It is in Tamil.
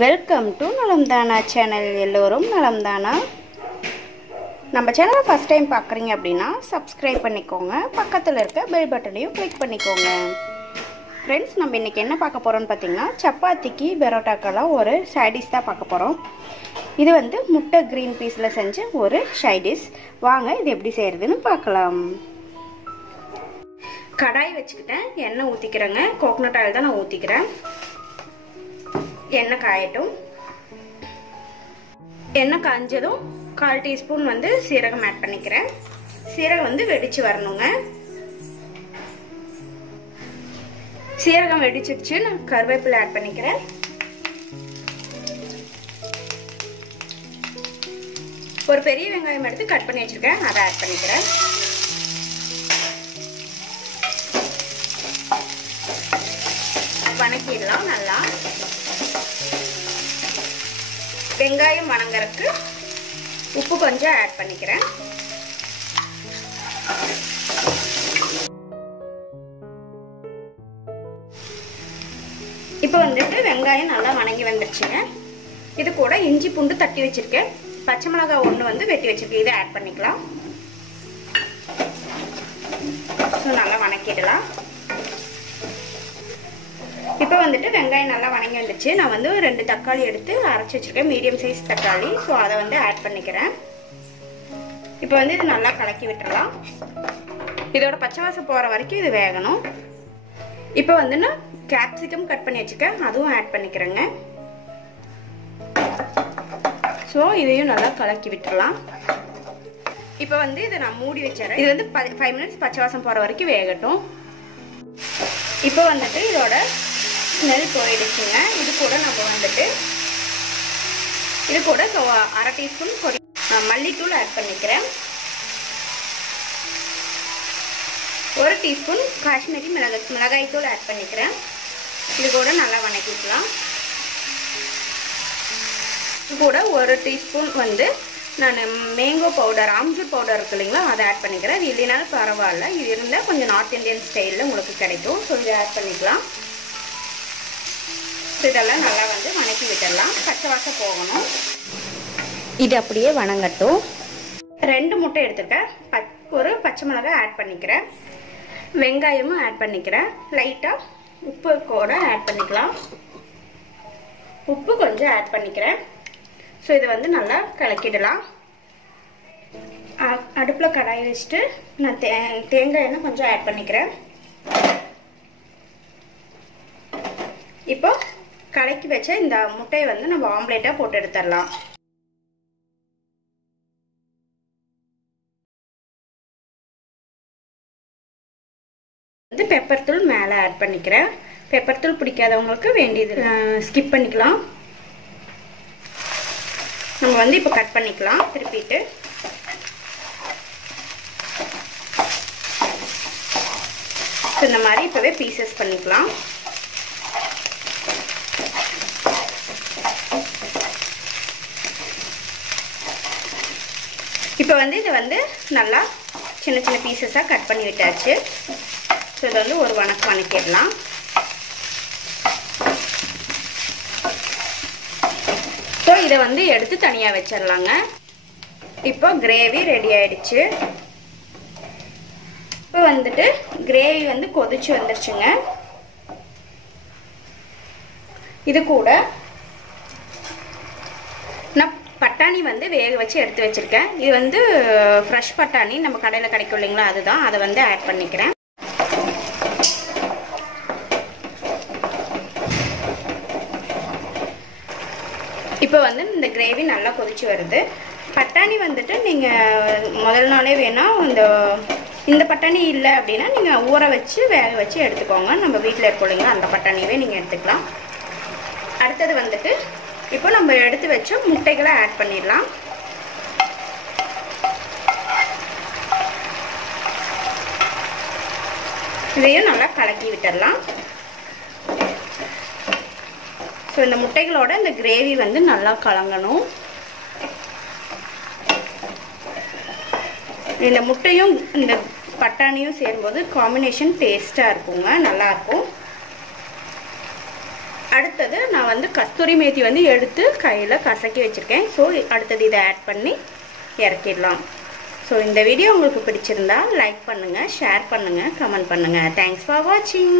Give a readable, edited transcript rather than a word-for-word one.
Welcome to நலம்தானா channel. எல்லோரும் நலம்தானா? நம்ம சேனலை ஃபஸ்ட் டைம் பார்க்குறீங்க அப்படின்னா சப்ஸ்கிரைப் பண்ணிக்கோங்க. பக்கத்தில் இருக்க பெல் பட்டனையும் கிளிக் பண்ணிக்கோங்க. ஃப்ரெண்ட்ஸ், நம்ம இன்றைக்கி என்ன பார்க்க போகிறோம்னு பார்த்தீங்கன்னா, சப்பாத்திக்கு பரோட்டாக்கெல்லாம் ஒரு சைடிஷ் தான் பார்க்க போகிறோம். இது வந்து முட்டை க்ரீன் பீஸில் செஞ்ச ஒரு சைடிஷ். வாங்க இது எப்படி செய்கிறதுன்னு பார்க்கலாம். கடாய் வச்சுக்கிட்டேன், எண்ணெய் ஊற்றிக்கிறேங்க. கோகோனட் ஆயில் தான் நான் ஊற்றிக்கிறேன். எண்ணெய் காயட்டும். எண்ணெய் காஞ்சதும் 1/4 டீஸ்பூன் வந்து சீரகம் ஆட் பண்ணிக்கிறேன். சீரகம் வந்து வெடிச்சு வரணுங்க. சீரகம் வெடிச்சிருச்சு. நான் கருவேப்பிலை ஆட் பண்ணிக்கிறேன். ஒரு பெரிய வெங்காயம் எடுத்து கட் பண்ணி வச்சிருக்கேன், அதை ஆட் பண்ணிக்கிறேன். வணக்கிடலாம் நல்லா. வெங்காயம் வணங்கறதுக்கு உப்பு கொஞ்சம் ஆட் பண்ணிக்கிறேன். இப்போ வந்துட்டு வெங்காயம் நல்லா வணங்கி வந்துருச்சுங்க. இது கூட இஞ்சி பூண்டு தட்டி வச்சிருக்கேன், பச்சை மிளகாய் 1 வந்து வெட்டி வச்சிருக்கேன், இதை ஆட் பண்ணிக்கலாம். நல்லா வணக்கிடலாம். இப்போ வந்துட்டு வெங்காயம் நல்லா வணங்கி வந்துச்சு. நான் வந்து 2 தக்காளி எடுத்து அரைச்சி வச்சிருக்கேன், மீடியம் சைஸ் தக்காளி. ஸோ அதை வந்து ஆட் பண்ணிக்கிறேன். இப்போ வந்து இது நல்லா கலக்கி விட்டுறலாம். இதோட பச்சை வாசம் போகிற வரைக்கும் இது வேகணும். இப்போ வந்து நான் கேப்சிகம் கட் பண்ணி வச்சுருக்கேன், அதுவும் ஆட் பண்ணிக்கிறேங்க. ஸோ இதையும் நல்லா கலக்கி விட்டுறலாம். இப்போ வந்து இதை நான் மூடி வச்சிடறேன். இது வந்து 5 மினிட்ஸ் பச்சை வாசம் போகிற வரைக்கும் வேகட்டும். இப்போ வந்துட்டு இதோட ஸ்மெல் போயிடுச்சுங்க. இது கூட நம்ம வந்துட்டு இது கூட 1/2 டீஸ்பூன் மல்லித்தூள் ஆட் பண்ணிக்கிறேன். 1 டீஸ்பூன் காஷ்மீரி மிளகாய் தூள் ஆட் பண்ணிக்கிறேன். இது கூட நல்லா வணக்கிக்கலாம். இது கூட 1 டீஸ்பூன் வந்து நான் மேங்கோ பவுடர், ஆம்ச்சூர் பவுடர் இருக்கு இல்லைங்களா, அதை ஆட் பண்ணிக்கிறேன். இது இல்லைனாலும் பரவாயில்ல, இது இருந்தால் கொஞ்சம் நார்த் இந்தியன் ஸ்டைலில் உங்களுக்கு கிடைக்கும். ஸோ இதை ஆட் பண்ணிக்கலாம். இதெல்லாம் நல்லா வந்து வணக்கி விட்டுடலாம். பச்சை வாசம் போகணும். இது அப்படியே வணங்கட்டும். 2 முட்டை எடுத்துருக்கேன். ஒரு பச்சை மிளகாய் ஆட் பண்ணிக்கிறேன். வெங்காயமும் ஆட் பண்ணிக்கிறேன். லைட்டாக உப்பு கூட ஆட் பண்ணிக்கலாம். உப்பு கொஞ்சம் ஆட் பண்ணிக்கிறேன். ஸோ இதை வந்து நல்லா கலக்கிடலாம். அடுப்பில் கடாய் வச்சுட்டு நான் தேங்காய் எண்ணெய் கொஞ்சம் ஆட் பண்ணிக்கிறேன். இப்போ கலக்கி வச்ச இந்த முட்டையை வந்து நம்ம ஆம்லேட்டாக போட்டு எடுத்துடலாம். வந்து பெப்பர் தூள் மேலே ஆட் பண்ணிக்கிறேன். பெப்பர் தூள் பிடிக்காதவங்களுக்கு வேண்டியது ஸ்கிப் பண்ணிக்கலாம். நம்ம வந்து இப்போ கட் பண்ணிக்கலாம். திருப்பிட்டு இந்த மாதிரி இப்போவே பீசஸ் பண்ணிக்கலாம். இப்போ வந்து இதை வந்து நல்லா சின்ன சின்ன பீசஸாக கட் பண்ணி விட்டாச்சு. ஸோ இதை வந்து ஒரு வணக்கிடலாம். ஸோ இதை வந்து எடுத்து தனியாக வச்சிடலாங்க. இப்போ கிரேவி ரெடி ஆயிடுச்சு. இப்போ வந்துட்டு கிரேவி வந்து கொதிச்சு வந்துருச்சுங்க. இது கூட நான் பட்டாணி வந்து வேக வச்சு எடுத்து வச்சிருக்கேன். இது வந்து ஃப்ரெஷ் பட்டாணி நம்ம கடையில் கிடைக்கும் இல்லைங்களா, அதுதான். அதை வந்து ஆட் பண்ணிக்கிறேன். இப்போ வந்து இந்த கிரேவி நல்லா கொதிச்சு வருது. பட்டாணி வந்துட்டு நீங்கள் முதல் நாளே வேணால் இந்த பட்டாணி இல்லை அப்படின்னா நீங்கள் ஊற வச்சு வேக வச்சு எடுத்துக்கோங்க. நம்ம வீட்டில் இருக்கோம் இல்லைங்களா, அந்த பட்டாணியவே நீங்கள் எடுத்துக்கலாம். அடுத்தது வந்துட்டு இப்போ நம்ம எடுத்து வச்ச முட்டைகளை ஆட் பண்ணிடலாம். இதையும் நல்லா கலக்கி விட்டுடலாம். ஸோ இந்த முட்டைகளோட இந்த கிரேவி வந்து நல்லா கலங்கணும். இந்த முட்டையும் இந்த பட்டாணியும் சேரும்போது காம்பினேஷன் டேஸ்ட்டாக இருக்குங்க, நல்லாயிருக்கும். அடுத்தது நான் வந்து கஸ்தூரி மேத்தி வந்து எடுத்து கையில் கசக்கி வச்சுருக்கேன். ஸோ அடுத்தது இதை ஆட் பண்ணி இறக்கிடலாம். ஸோ இந்த வீடியோ உங்களுக்கு பிடிச்சிருந்தா லைக் பண்ணுங்கள், ஷேர் பண்ணுங்கள், கமெண்ட் பண்ணுங்கள். தேங்க்ஸ் ஃபார் வாட்சிங்.